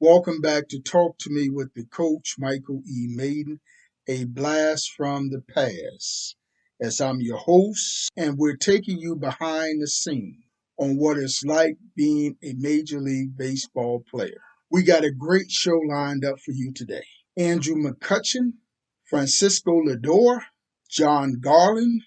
Welcome back to Talk to Me with the coach, Michael E. Maiden, a blast from the past. As I'm your host, and we're taking you behind the scene on what it's like being a Major League Baseball player. We got a great show lined up for you today. Andrew McCutchen, Francisco Lindor, John Garland,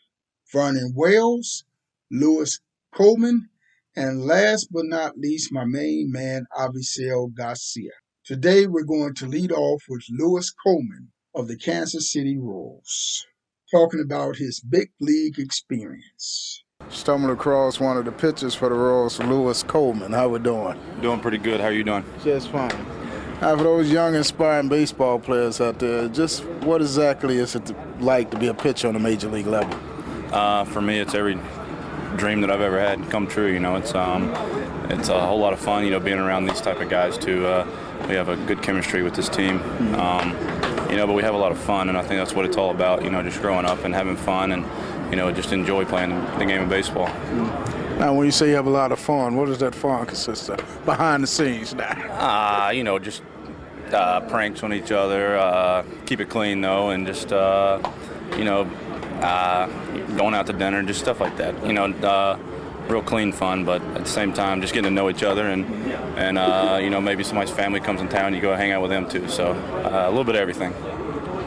Vernon Wells, Lewis Coleman, and last but not least, my main man, Avisail Garcia. Today, we're going to lead off with Lewis Coleman of the Kansas City Royals, talking about his big league experience. Stumbled across one of the pitchers for the Royals, Lewis Coleman. How we doing? Doing pretty good. How are you doing? Just fine. Now, for those young, inspiring baseball players out there, just what exactly is it like to be a pitcher on a major league level? For me, it's every dream that I've ever had come true. You know, it's a whole lot of fun. You know, being around these type of guys too. We have a good chemistry with this team. You know, but we have a lot of fun, and I think that's what it's all about. You know, just growing up and having fun, and you know, just enjoy playing the game of baseball. Now, when you say you have a lot of fun, what does that fun consist of behind the scenes now? You know, just pranks on each other. Keep it clean though, and just you know. Going out to dinner, just stuff like that. You know, real clean fun, but at the same time, just getting to know each other, and you know, maybe somebody's family comes in town, you go hang out with them too. So a little bit of everything.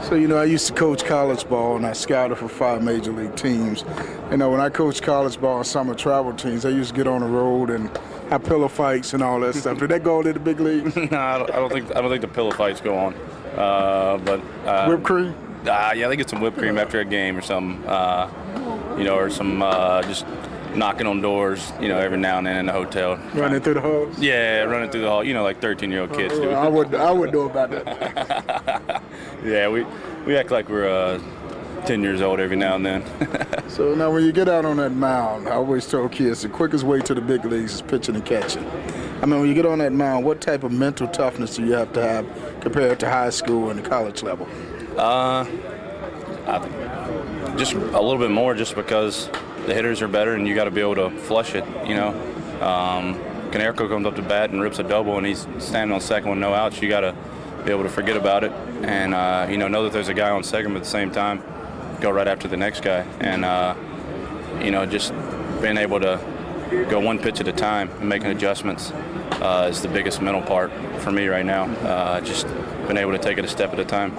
So, you know, I used to coach college ball, and I scouted for 5 major league teams. You know, when I coached college ball and summer travel teams, I used to get on the road and have pillow fights and all that stuff. Did that go into the big leagues? No, I don't think the pillow fights go on. But whipped cream? Yeah, they get some whipped cream after a game or something, you know, or some just knocking on doors, you know, every now and then in the hotel. Running through the halls? Yeah, running through the hall, you know, like 13-year-old kids do. I would know about that. Yeah, we act like we're 10 years old every now and then. So now when you get out on that mound, I always tell kids the quickest way to the big leagues is pitching and catching. I mean, when you get on that mound, what type of mental toughness do you have to have compared to high school and the college level? I think just a little bit more, just because the hitters are better and you got to be able to flush it. You know, Konerko comes up to bat and rips a double, and he's standing on second with no outs. You got to be able to forget about it, and you know that there's a guy on second, but at the same time, go right after the next guy, and you know, just being able to go one pitch at a time and making adjustments is the biggest mental part for me right now. Just being able to take it a step at a time.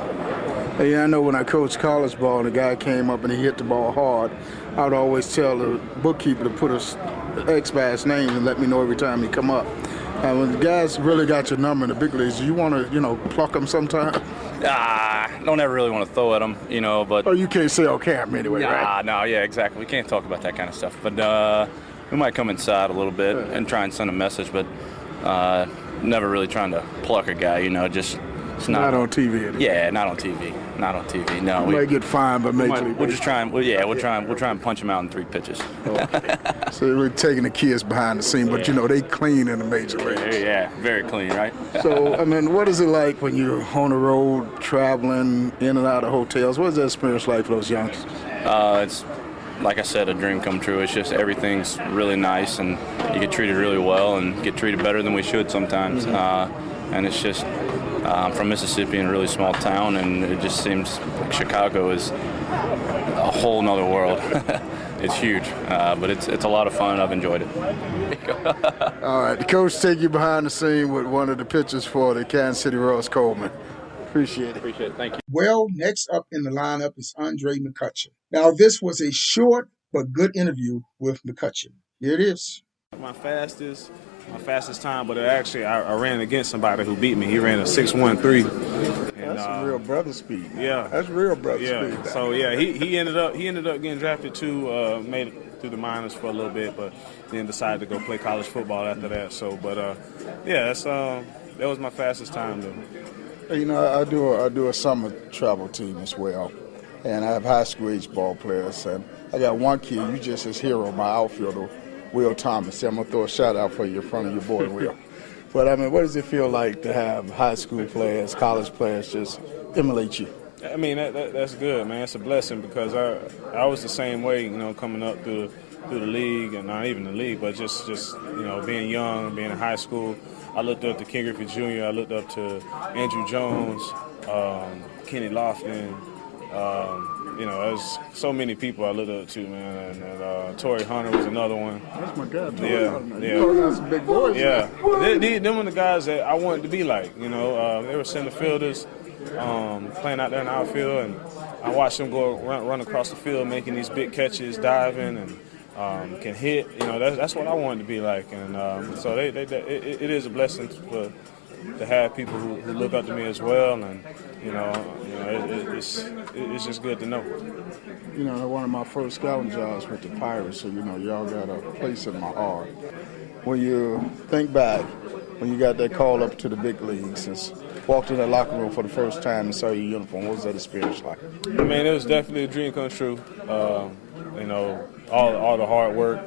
Hey, I know when I coached college ball and the guy came up and he hit the ball hard, I would always tell the bookkeeper to put a X by his name and let me know every time he come up. And when the guys really got your number in the big leagues, do you want to, you know, pluck them sometime? Don't ever really want to throw at them, you know, but... Oh, you can't say on camera anyway, right? No, yeah, exactly. We can't talk about that kind of stuff. But we might come inside a little bit and try and send a message, but never really trying to pluck a guy, you know, just... It's not on TV anymore. Yeah, not on TV. Not on TV. No, we might get fined by Major League. We'll just try and we'll try and punch him out in 3 pitches. Okay. So we're taking the kids behind the scene, but you know they clean in the major leagues. Yeah, very clean, right? So I mean, what is it like when you're on the road, traveling in and out of hotels? What is that experience like for those youngsters? It's like I said, a dream come true. It's just everything's really nice, and you get treated really well, and get treated better than we should sometimes. And it's just. I'm from Mississippi in a really small town, and it just seems like Chicago is a whole nother world. It's huge, but it's a lot of fun, and I've enjoyed it. All right, the coach take you behind the scene with one of the pitchers for the Kansas City Royals, Coleman. Appreciate it. Thank you. Well, next up in the lineup is Andre McCutchen. Now, this was a short but good interview with McCutchen. Here it is. My fastest time, but actually I ran against somebody who beat me. He ran a 6.13. That's real brother speed. Yeah, that's real brother speed. So yeah, he ended up getting drafted too. Made it through the minors for a little bit, but then decided to go play college football after that. So, but yeah, that was my fastest time though. You know, I do a summer travel team as well, and I have high school age ball players, and I got one kid. You just his hero, my outfielder. Will Thomas. I'm going to throw a shout out for you in front of your boy, Will. But, I mean, what does it feel like to have high school players, college players just emulate you? I mean, that's good, man. It's a blessing because I was the same way, you know, coming up through the league, and not even the league, but just you know, being young, being in high school. I looked up to Ken Griffey Jr. I looked up to Andrew Jones, Kenny Lofton. There's so many people I looked up to, man. And Torrey Hunter was another one. That's my guy. Yeah. You got some big boys. Yeah. Them were the guys that I wanted to be like. They were center fielders, playing out there in the outfield, and I watched them go run across the field, making these big catches, diving, and can hit. That's what I wanted to be like. And so it is a blessing to have people who look up to me as well, and it's just good to know. One of my first scouting jobs with the Pirates, so y'all got a place in my heart. When you think back, when you got that call up to the big leagues, and walked in the locker room for the first time and saw your uniform, what was that experience like? I mean, it was definitely a dream come true. All the hard work,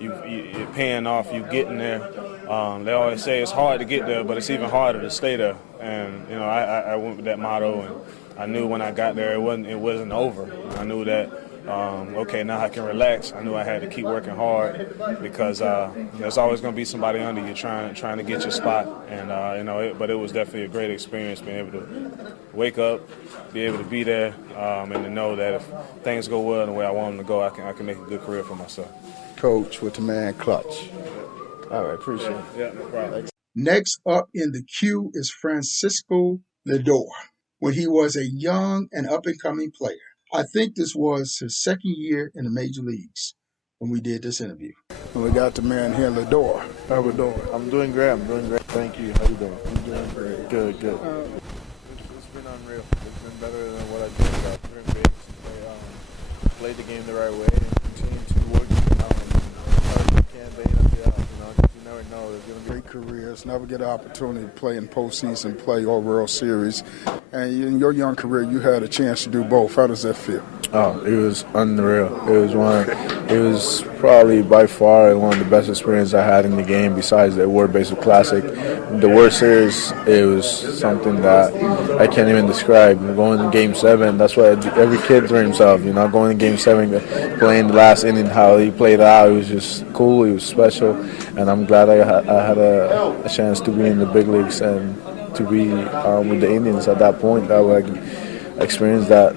you're paying off, you getting there. They always say it's hard to get there, but it's even harder to stay there. And I went with that motto, and I knew when I got there it wasn't over. I knew that now I can relax. I knew I had to keep working hard because there's always going to be somebody under you trying to get your spot. And but it was definitely a great experience being able to wake up, be able to be there, and to know that if things go well the way I want them to go, I can make a good career for myself. Coach with the man Clutch. All right, appreciate it. Yeah, no problem. Next up in the queue is Francisco Lindor, when he was a young and up-and-coming player. I think this was his second year in the major leagues when we did this interview. And we got the man here, Lindor. How we doing? I'm doing great. Thank you. How you doing? I'm doing great. Good. It's been unreal. It's been better than what I dreamed of. Dream big to play the game the right way and continue to work hard as you can day in and day out. Because you never know there's going to be great careers. Never get an opportunity to play in postseason, play or World Series. And in your young career, you had a chance to do both. How does that feel? Oh, it was unreal. It was probably by far one of the best experiences I had in the game besides the World Baseball Classic. The World Series, it was something that I can't even describe. Going to Game 7, that's what every kid dreams of, going to Game 7, playing the last inning, how he played out. It was just cool. It was special. And I'm glad I had a chance to be in the big leagues and to be with the Indians at that point. That would experience that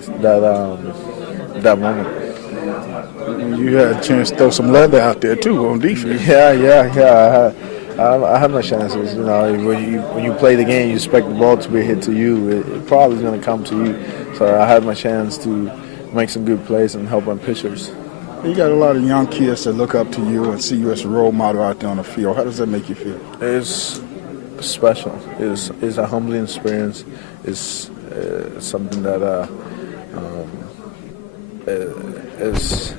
moment. You had a chance to throw some leather out there too on defense. Yeah. I have my chances. When you play the game, you expect the ball to be hit to you. It probably is going to come to you. So I had my chance to make some good plays and help my pitchers. You got a lot of young kids that look up to you and see you as a role model out there on the field. How does that make you feel? It's special. It's a humbling experience. It's something that is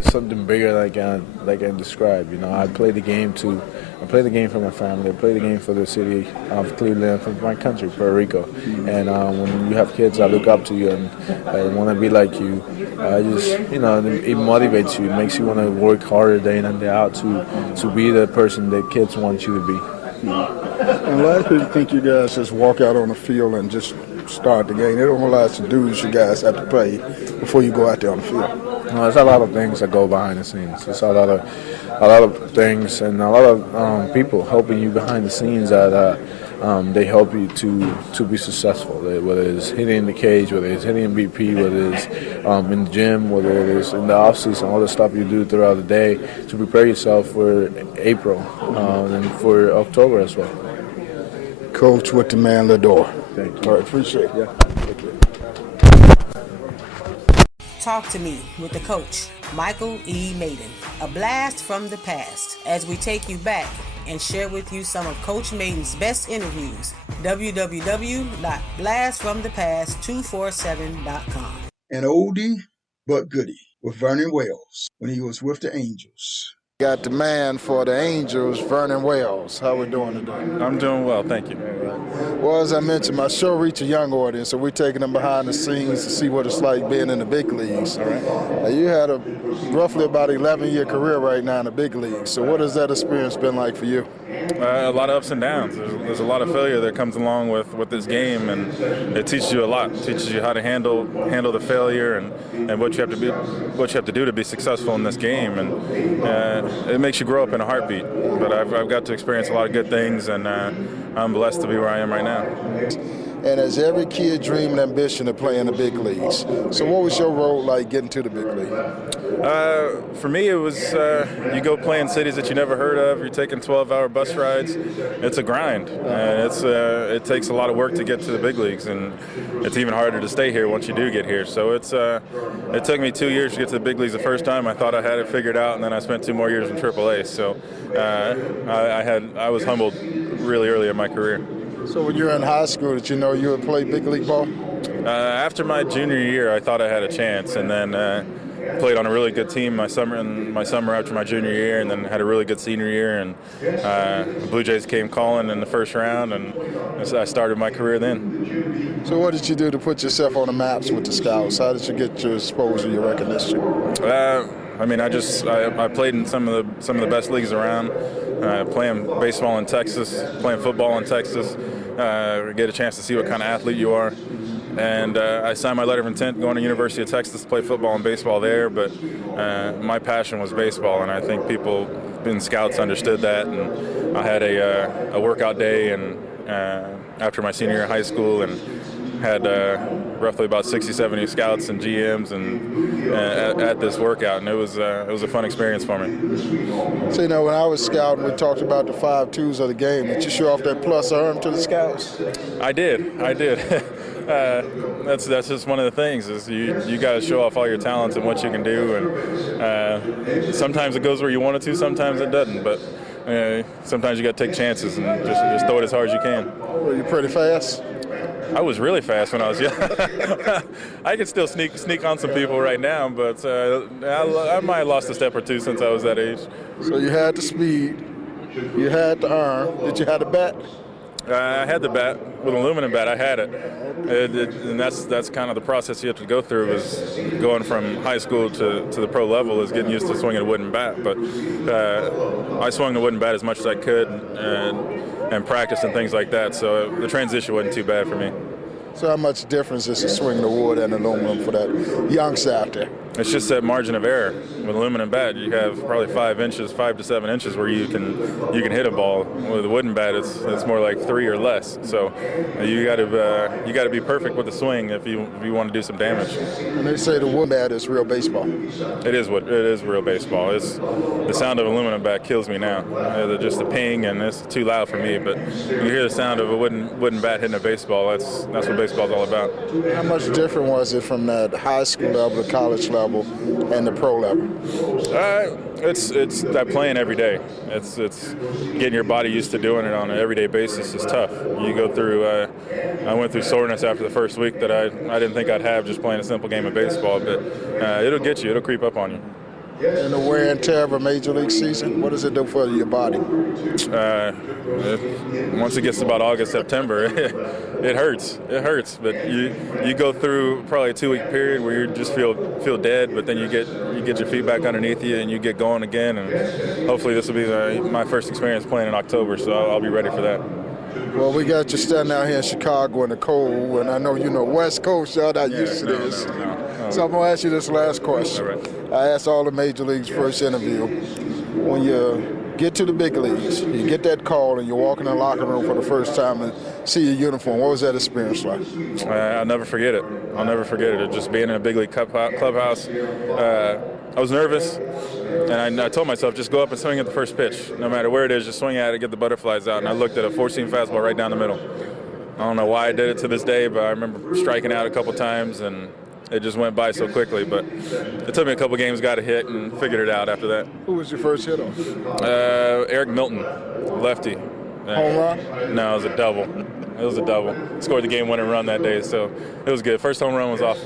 something bigger than I can describe. I play the game for my family. I play the game for the city of Cleveland, for my country, Puerto Rico. And when you have kids that look up to you and want to be like you, it motivates you. It makes you want to work harder day in and day out to be the person that kids want you to be. And a lot of people think you guys just walk out on the field and just start the game. They don't realize the dudes you guys have to play before you go out there on the field. There's a lot of things that go behind the scenes. There's a lot of things and a lot of people helping you behind the scenes that they help you to be successful. Whether it's hitting the cage, whether it's hitting BP, whether it's in the gym, whether it is in the off season, all the stuff you do throughout the day to prepare yourself for April and for October as well. Coach with the man Lindor. Thank you. All right, appreciate it. Yeah. Thank you. Talk to Me with the coach, Michael E. Maiden. A blast from the past as we take you back and share with you some of Coach Maiden's best interviews. www.blastfromthepast247.com. An oldie but goodie with Vernon Wells when he was with the Angels. Got the man for the Angels, Vernon Wells. How we doing today? I'm doing well, thank you. Well, as I mentioned, my show reaches a young audience, so we're taking them behind the scenes to see what it's like being in the big leagues. All right. You had a roughly about 11-year career right now in the big leagues. So what has that experience been like for you? A lot of ups and downs. There's a lot of failure that comes along with this game, and it teaches you a lot. It teaches you how to handle the failure and what you have to do to be successful in this game, and it makes you grow up in a heartbeat. But I've got to experience a lot of good things, and I'm blessed to be where I am right now. And as every kid dream and ambition to play in the big leagues. So what was your role like getting to the big league? For me, it was you go play in cities that you never heard of. You're taking 12-hour bus rides. It's a grind. It takes a lot of work to get to the big leagues, and it's even harder to stay here once you do get here. So it took me 2 years to get to the big leagues the first time. I thought I had it figured out, and then I spent 2 more years in AAA. So I was humbled really early in my career. So when you were in high school, did you know you would play big league ball? After my junior year, I thought I had a chance, and then played on a really good team my summer after my junior year, and then had a really good senior year. And the Blue Jays came calling in the first round, and I started my career then. So what did you do to put yourself on the maps with the scouts? How did you get your exposure, your recognition? I played in some of the best leagues around. Playing baseball in Texas, playing football in Texas, get a chance to see what kind of athlete you are. And I signed my letter of intent going to University of Texas to play football and baseball there, but my passion was baseball, and I think people in scouts understood that. And I had a workout day and after my senior year of high school, and had roughly about 60, 70 scouts and GMs at this workout, and it was a fun experience for me. So, when I was scouting, we talked about the 5 twos of the game. Did you show off that plus arm to the scouts? I did. That's just one of the things is you got to show off all your talents and what you can do, and sometimes it goes where you want it to, sometimes it doesn't, but sometimes you got to take chances and just throw it as hard as you can. Were you pretty fast? I was really fast when I was young. I can still sneak on some people right now, but I might have lost a step or two since I was that age. So you had the speed, you had the arm. Did you have the bat? I had the bat with an aluminum bat. I had it, and that's kind of the process you have to go through. Is going from high school to the pro level is getting used to swinging a wooden bat. But I swung the wooden bat as much as I could and practice and things like that. So the transition wasn't too bad for me. So how much difference is to swing the wood and aluminum for that youngster out there? It's just that margin of error. With aluminum bat, you have probably 5 to 7 inches where you can hit a ball. With a wooden bat, it's more like 3 or less. So you got to be perfect with the swing if you want to do some damage. And they say the wooden bat is real baseball. It is real baseball. It's the sound of aluminum bat kills me now. Just the ping, and it's too loud for me. But when you hear the sound of a wooden bat hitting a baseball, that's what baseball's all about. How much different was it from that high school level to college level and the pro level? It's that playing every day. It's getting your body used to doing it on an everyday basis is tough. You go through. I went through soreness after the first week that I didn't think I'd have just playing a simple game of baseball. But it'll get you. It'll creep up on you. And the wear and tear of a major league season, what does it do for your body? Once it gets to about August, September, it hurts. It hurts. But you go through probably a 2-week period where you just feel dead, but then you get your feet back underneath you and you get going again. And hopefully this will be my first experience playing in October, so I'll be ready for that. Well, we got you standing out here in Chicago in the cold, and I know West Coast, y'all not used to this. No. So I'm going to ask you this last question. All right. I asked all the major leagues first interview. When you get to the big leagues, you get that call and you're walking in the locker room for the first time and see your uniform, what was that experience like? I'll never forget it. Just being in a big league clubhouse. I was nervous, and I told myself, just go up and swing at the first pitch. No matter where it is, just swing at it, get the butterflies out. And I looked at a 4-seam fastball right down the middle. I don't know why I did it to this day, but I remember striking out a couple times, and it just went by so quickly. But it took me a couple games, got a hit, and figured it out after that. Who was your first hit on? Eric Milton, lefty. Home run? No, it was a double. Scored the game-winning run that day, so it was good. First home run was off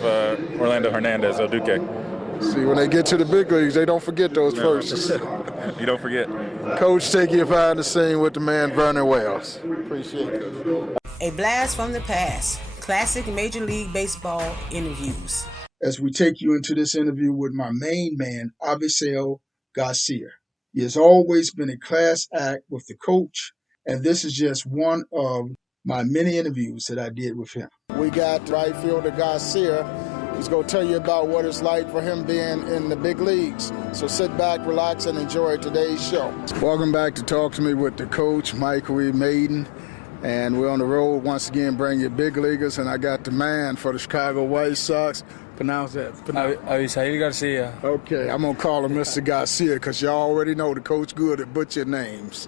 Orlando Hernandez, Duque. See, when they get to the big leagues, they don't forget those firsts. You don't forget. Coach, take you behind the scene with the man, Vernon Wells. Appreciate it. A blast from the past. Classic Major League Baseball interviews. As we take you into this interview with my main man, Avisail Garcia. He has always been a class act with the coach, and this is just one of my many interviews that I did with him. We got right fielder Garcia. He's going to tell you about what it's like for him being in the big leagues. So sit back, relax, and enjoy today's show. Welcome back to Talk to Me with the coach, Michael E. Maiden. And we're on the road once again, bringing you big leaguers. And I got the man for the Chicago White Sox. Pronounce that. Avisail Garcia. Okay, I'm going to call him Mr. Garcia because y'all already know the coach good at butcher names.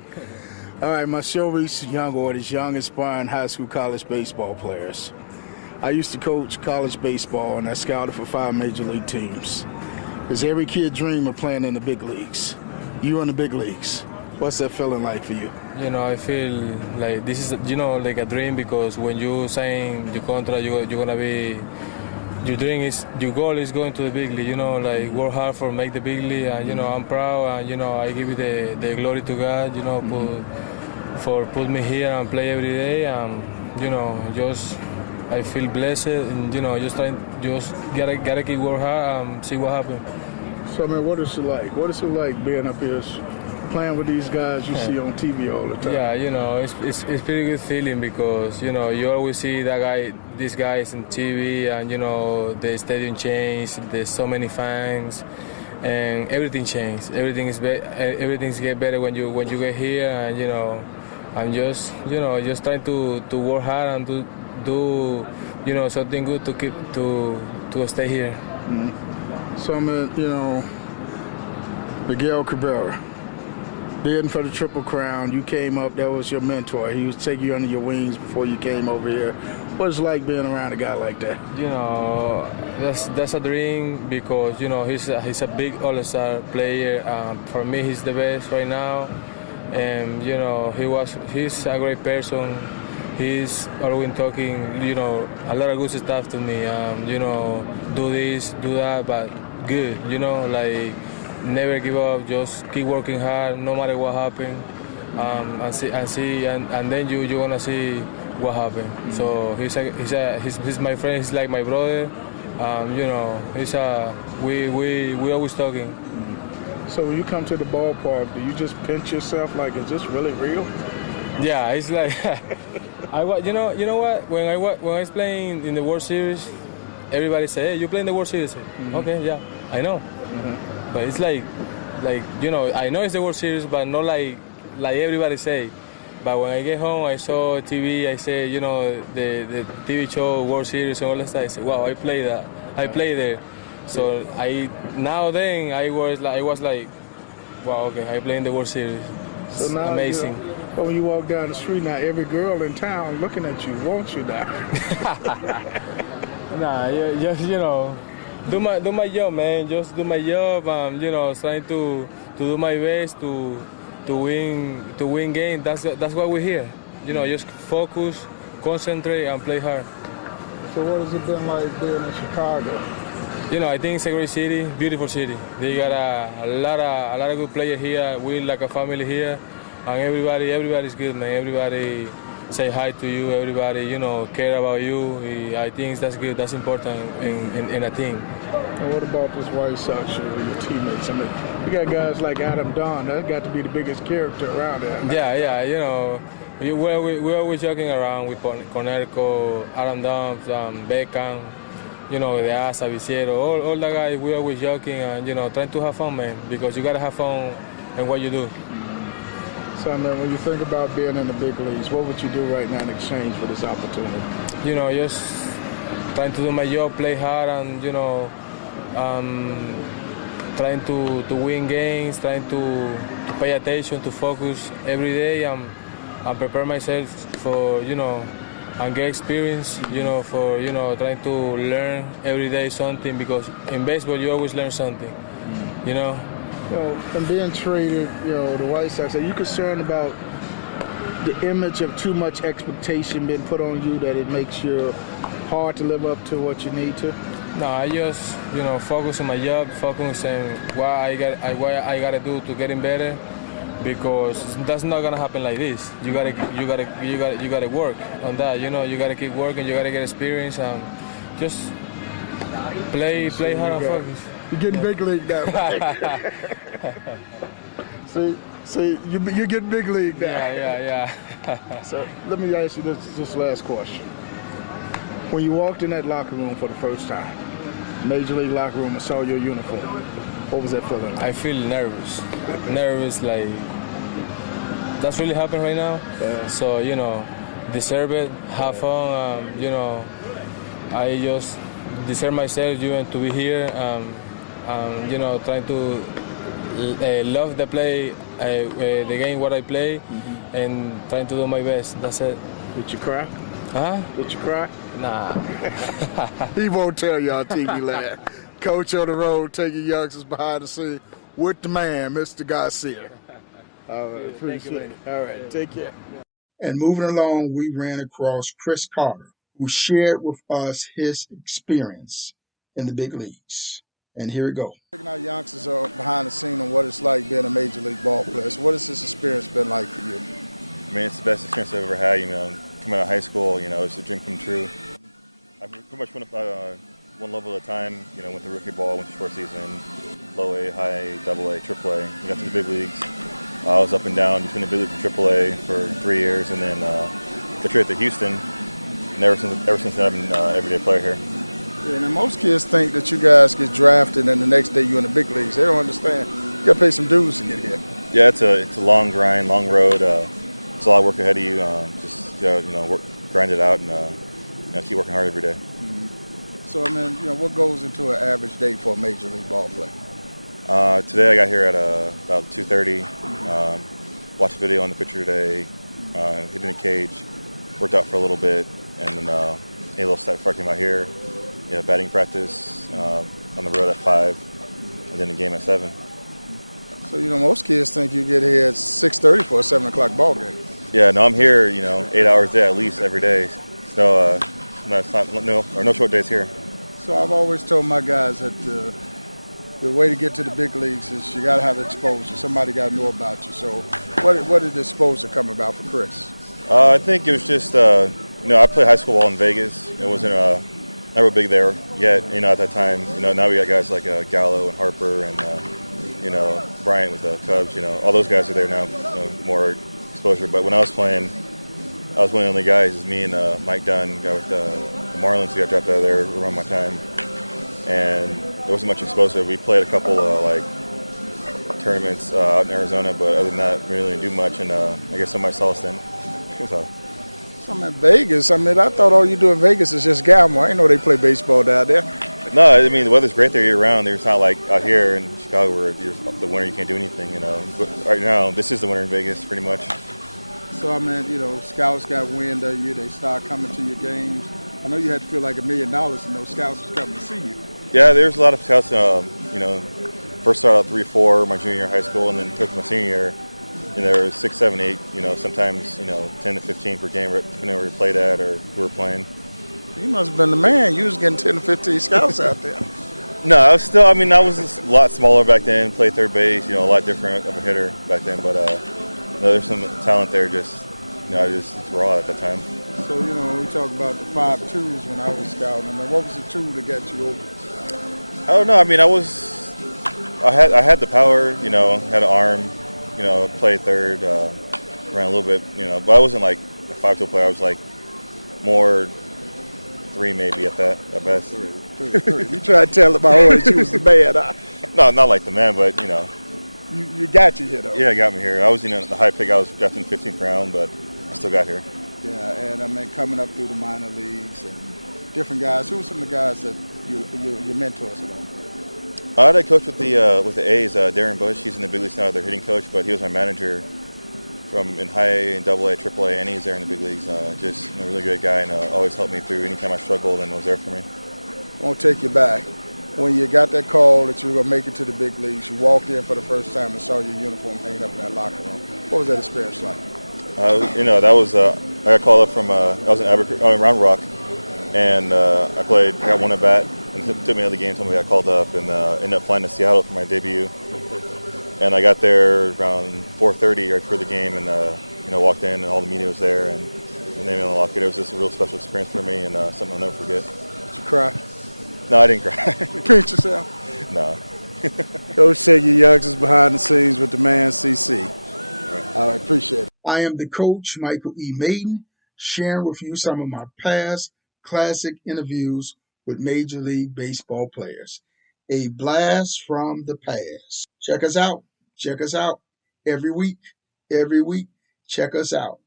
All right, my show reaches young audience, young, aspiring high school, college baseball players. I used to coach college baseball, and I scouted for 5 major league teams. Does every kid dream of playing in the big leagues? You in the big leagues. What's that feeling like for you? You know, I feel like this is, like a dream because when you sign your contract, you're gonna be. Your goal is going to the big league. Like work hard for make the big league, and I'm proud, and I give it the glory to God. Put me here and play every day, and I feel blessed, and just gotta keep work hard and see what happens. So, man, what is it like? What is it like being up here, playing with these guys you see on TV all the time? Yeah, it's pretty good feeling because you always see these guys on TV, and the stadium changed. There's so many fans, and everything changed. Everything's get better when you get here, and I'm just trying to work hard and do something good to keep to stay here. Mm-hmm. So, Miguel Cabrera. Bidding for the Triple Crown, you came up, that was your mentor. He was taking you under your wings before you came over here. What is it like being around a guy like that? That's a dream because, he's a big all-star player. For me, he's the best right now. And, he's a great person. He's always talking, a lot of good stuff to me. Do this, do that, but good, never give up, just keep working hard no matter what happens, and then you're gonna see what happens. Mm-hmm. So he's my friend, he's like my brother. We always talking. Mm-hmm. So when you come to the ballpark, do you just pinch yourself like, is this really real? Yeah, it's like you know what? When I was playing in the World Series, everybody say, "Hey, you play in the World Series?" Mm-hmm. Okay, yeah, I know. Mm-hmm. But it's like I know it's the World Series, but not like everybody say. But when I get home, I saw TV. I say, the TV show World Series and all that stuff. I say, wow, I play that. I play there. So I was like, wow, okay, I play in the World Series. So now, amazing. When you walk down the street now, every girl in town looking at you, won't you now? Nah, just do my job, man. Just do my job. Trying to do my best to win game. That's why we're here. Just focus, concentrate, and play hard. So what has it been like being in Chicago? I think it's a great city, beautiful city. They got a lot of good players here. We're like a family here, and everybody's good, man. Everybody say hi to you, everybody, care about you. I think that's good, that's important in a team. And what about this White Sox, your teammates? I mean, you got guys like Adam Don, that got to be the biggest character around there. Yeah, we're always joking around with Conerco, Adam Don, Beckham, the Asa, Viciero, all the guys, we're always joking and, trying to have fun, man, because you got to have fun in what you do. So, man, when you think about being in the big leagues, what would you do right now in exchange for this opportunity? Just trying to do my job, play hard, and, trying to win games, trying to pay attention, to focus every day, and prepare myself for, and get experience, for, trying to learn every day something, because in baseball you always learn something, and being traded, the White Sox, are you concerned about the image of too much expectation being put on you that it makes you hard to live up to what you need to? No, I just focus on my job, focus on what I gotta do to getting better, because that's not gonna happen like this. You gotta work on that. You gotta keep working. You gotta get experience and just play hard and focus. You're getting big league now. See, you're getting big league now. Yeah. So let me ask you this last question. When you walked in that locker room for the first time, Major League locker room, and saw your uniform, what was that feeling like? I feel nervous, like that's really happening right now. Yeah. So deserve it, have fun. I just deserve myself, to be here. Trying to love the play, the game, what I play, and trying to do my best. That's it. Did you cry? Huh? Did you cry? Nah. He won't tell you on TV land. Coach on the road taking youngsters behind the scene with the man, Mr. Garcia. All right, appreciate it. All right, take care. And moving along, we ran across Chris Carter, who shared with us his experience in the big leagues. And here we go. Taking our youngsters are behind the scene on what it's like being a Major League ball player. So what has this experience been like for you? I mean, it's the best experience I've ever had. Coming out of high school, it's a dream come true. I pretty much went up one level at a time. Went to rookie ball, went to short season, low A, high A, double A, triple A. We got to the big leagues. I was up and down between the big league and triple A for 3 years, and then got traded to Houston. And ever since then, I've been an everyday player here. Yeah, and most kids think that you guys get drafted and the next day you're in the big leagues. They don't understand. You got to pay some dues to get here. Yeah, it's a long grind, long road. It's a lot of work ahead of you. Work, grind it out, and keep working hard every day. So, what goes into an average day for a Major League ball player? Today I got here at about 2:30. Watched a video on the pitcher today. Hit in the cage. Worked out for a little bit, and then a little step before I came out here. Batting practice on the road at 5, and then a game at 7. So, most kids think you get here at 6:30 for a 7 o'clock ball game. Yeah, no, I'm here, 8 hours a day at least every day. So, no short days here. So I've always told my guys that the way to get to the big leagues is you got to have exposure. Somebody got to know about you. So what did the exposure come about for Chris? I think it was just, I played high school ball in Vegas. It wasn't never big there yet, at that time. Now we got guys like Gallo and Harper and, Bryant with the Cubs. All those guys are there now, more exposure. But when I was playing, I was one of the only guys. It was me and Mike Dunn, guy with the Marlins, who got drafted out of there around my time. And there wasn't much exposure. We played a couple tournaments out in Arizona, but other than that, we really didn't do much. And I guess somebody saw us then. So I'm in Vegas. I thought all you do in Vegas is just gamble. I didn't know they play baseball down there. No, the weather's great there year-round. It's not like out here in Chicago where the winter you can't do anything, But right now, this is the winter in Vegas, pretty much. So, scouts got wind of you. They start coming to your games. I know you had to feel like $1 million, and those scouts was coming to see you. Yeah, there's a lot of scouts, first started out 3-4 my junior year of high school, and then took my senior year. There was 6, 7, 8, sometimes, 10 to 15 per game, depending on where we played at or who we were playing. You must have been the man. You was getting 10 to 15 scouts out there. No, I was still, I was a lot smaller back then, played third base, a lot different of a hitter back then, but there's some talent there, just it's raw at that time. So, we talk about the 5.2s when I was scouting. What was the tool that got you over? I don't know. I had the power, had an arm, played third, ran a little bit, but I wasn't like a 5-tool player. I was like more 3 maybe at best. 3. You tried to tell my always you was the man, huh? No, not like the man, but You got you here though. Yeah, it got me here. I was the high pick. I was drafted in the 15th round, but I still got here. Yeah, and coming up through the minor leagues and different guys. Who were some of the guys that your mentors along? I had a coach with the A's, Darren Bush. He's in the big leagues now, their hitting coach, but he was my manager in high A and double A, triple A, and he's there in the big leagues. Just a really great guy, and always helped me through anytime I struggled and was there for me. I want to take you back. When you got that call that you were going to make it to the big leagues, you walked in for the first time and saw your uniform hanging up in that locker room. What was that experience like? That was I got called up from I was in Round Rock, and I got one at bat, and took me to the game, told me I got called up, and ended up flying to Seattle for my debut. And I got there around 4:30 right before the game, and walked in, and all the media was there, and they made me unlock it. It was just a real special experience for me, and something I'll never forget. Did you cry? No, I didn't cry. Pinch yourself? No. Coach Shaggy Youngsters behind the scenes with the man CC. I appreciate it. I am the coach, Michael E. Maiden, sharing with you some of my past classic interviews with Major League Baseball players. A blast from the past. Check us out. Check us out every week. Every week, check us out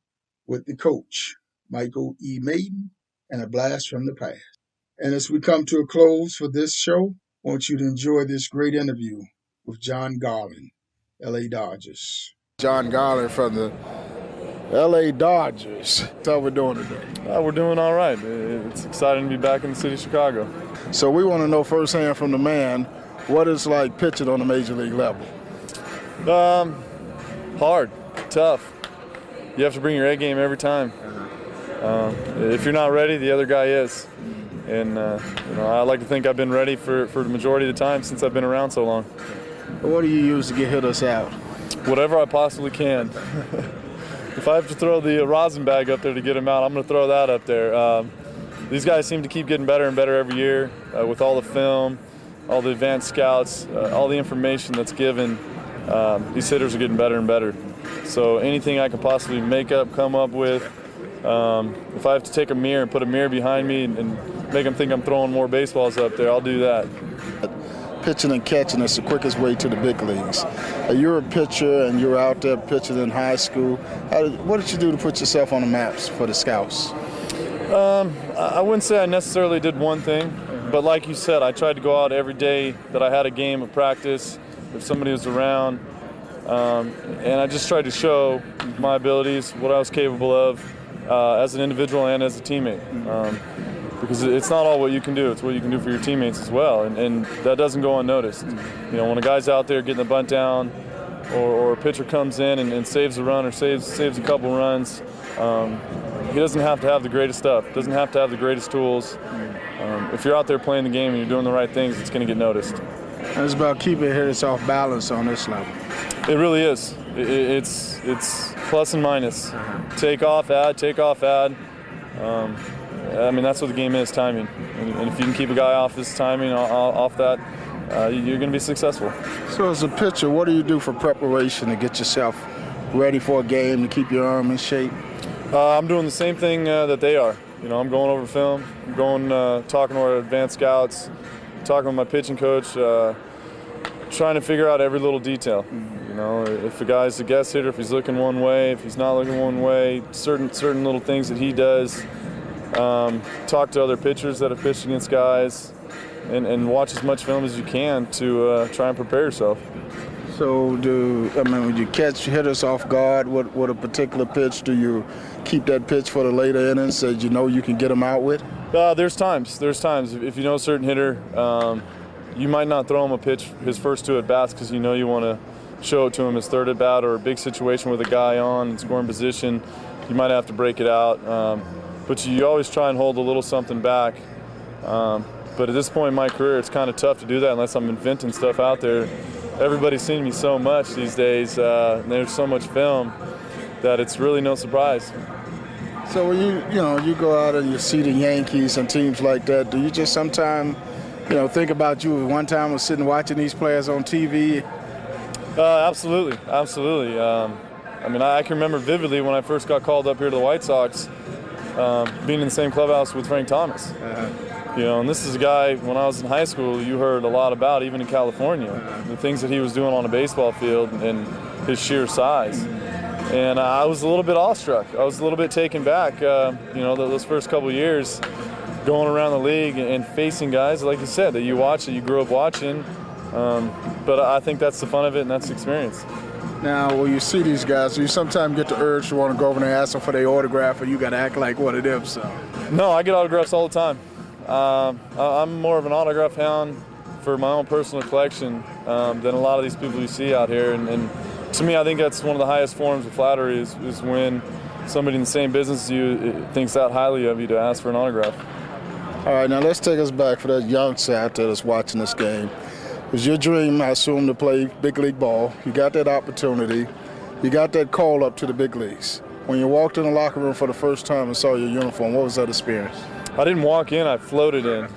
with the coach, Michael E. Maiden, and a blast from the past. And as we come to a close for this show, I want you to enjoy this great interview with John Garland, L.A. Dodgers. John Garland from the L.A. Dodgers. How we doing today? We're doing all right. It's exciting to be back in the city of Chicago. So we want to know firsthand from the man what it's like pitching on the major league level. Hard, tough. You have to bring your A game every time. If you're not ready, the other guy is. And I like to think I've been ready for the majority of the time since I've been around so long. What do you use to get hitters out? Whatever I possibly can. If I have to throw the rosin bag up there to get them out, I'm going to throw that up there. These guys seem to keep getting better and better every year with all the film, all the advanced scouts, all the information that's given. These hitters are getting better and better. So anything I can possibly come up with, if I have to take a mirror and put a mirror behind me and make them think I'm throwing more baseballs up there, I'll do that. Pitching and catching is the quickest way to the big leagues. You're a pitcher and you're out there pitching in high school. What did you do to put yourself on the maps for the scouts? I wouldn't say I necessarily did one thing, but like you said, I tried to go out every day that I had a game of practice, if somebody was around, and I just tried to show my abilities, what I was capable of as an individual and as a teammate. Because it's not all what you can do, it's what you can do for your teammates as well, and that doesn't go unnoticed. When a guy's out there getting the bunt down, or a pitcher comes in and saves a run or saves a couple runs, he doesn't have to have the greatest stuff, doesn't have to have the greatest tools. If you're out there playing the game and you're doing the right things, it's going to get noticed. It's about keeping hitters off balance on this level. It really is. It's plus and minus. Take off, add. That's what the game is, timing. And if you can keep a guy off this timing, off that, you're going to be successful. So as a pitcher, what do you do for preparation to get yourself ready for a game, to keep your arm in shape? I'm doing the same thing that they are. I'm going over film. I'm going talking to our advanced scouts, talking with my pitching coach, trying to figure out every little detail. If a guy's a guest hitter, if he's looking one way, if he's not looking one way, certain little things that he does. Talk to other pitchers that have pitched against guys, and watch as much film as you can to try and prepare yourself. So when you catch hitters off guard with a particular pitch, do you keep that pitch for the later innings that you can get them out with? There's times. If you know a certain hitter, you might not throw him a pitch his first two at-bats because you want to show it to him his third at-bat, or a big situation with a guy on in scoring position. You might have to break it out. But you always try and hold a little something back. But at this point in my career, it's kind of tough to do that unless I'm inventing stuff out there. Everybody's seen me so much these days, and there's so much film that it's really no surprise. So when you go out and you see the Yankees and teams like that, do you just sometimes, think about you one time was sitting watching these players on TV? Absolutely. I can remember vividly when I first got called up here to the White Sox, being in the same clubhouse with Frank Thomas. And this is a guy, when I was in high school, you heard a lot about, even in California, the things that he was doing on a baseball field and his sheer size. And I was a little bit awestruck. I was a little bit taken back, those first couple of years going around the league and facing guys, like you said, that you watch, that you grew up watching. But I think that's the fun of it, and that's the experience. Now, when you see these guys, you sometimes get the urge to want to go over there and ask them for their autograph, or you got to act like one of them. So. No, I get autographs all the time. I'm more of an autograph hound for my own personal collection than a lot of these people you see out here. And to me, I think that's one of the highest forms of flattery is when somebody in the same business as you thinks that highly of you to ask for an autograph. All right, now let's take us back for that youngster out there that's watching this game. It was your dream, I assume, to play big league ball. You got that opportunity. You got that call up to the big leagues. When you walked in the locker room for the first time and saw your uniform, what was that experience? I didn't walk in, I floated in.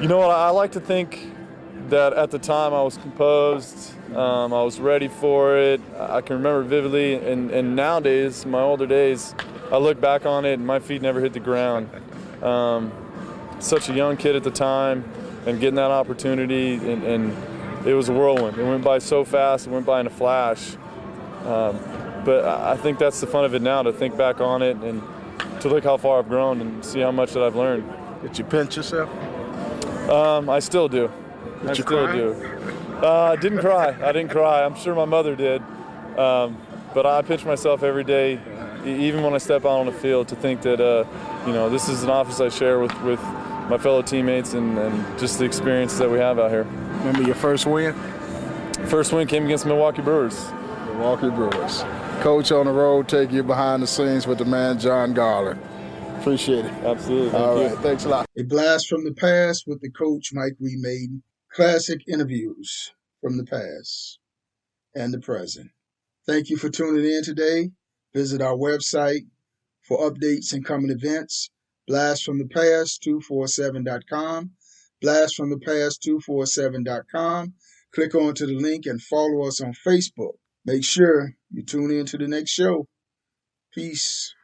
You know what, I like to think that at the time I was composed, I was ready for it. I can remember vividly, and nowadays, my older days, I look back on it and my feet never hit the ground. Such a young kid at the time, and getting that opportunity, and it was a whirlwind. It went by so fast, it went by in a flash. But I think that's the fun of it now, to think back on it and to look how far I've grown and see how much that I've learned. Did you pinch yourself? I still do. Did you cry? I didn't cry. I didn't cry. I'm sure my mother did. But I pinch myself every day, even when I step out on the field, to think that this is an office I share with my fellow teammates and just the experiences that we have out here. Remember your first win? First win came against Milwaukee Brewers. Milwaukee Brewers. Coach on the road, take you behind the scenes with the man John Garland. Appreciate it. Absolutely. All right, thanks a lot. A blast from the past with the coach, Michael E. Maiden. Classic interviews from the past and the present. Thank you for tuning in today. Visit our website for updates and coming events. blastfromthepast247.com. blastfromthepast247.com. Click onto the link and follow us on Facebook. Make sure you tune in to the next show. Peace.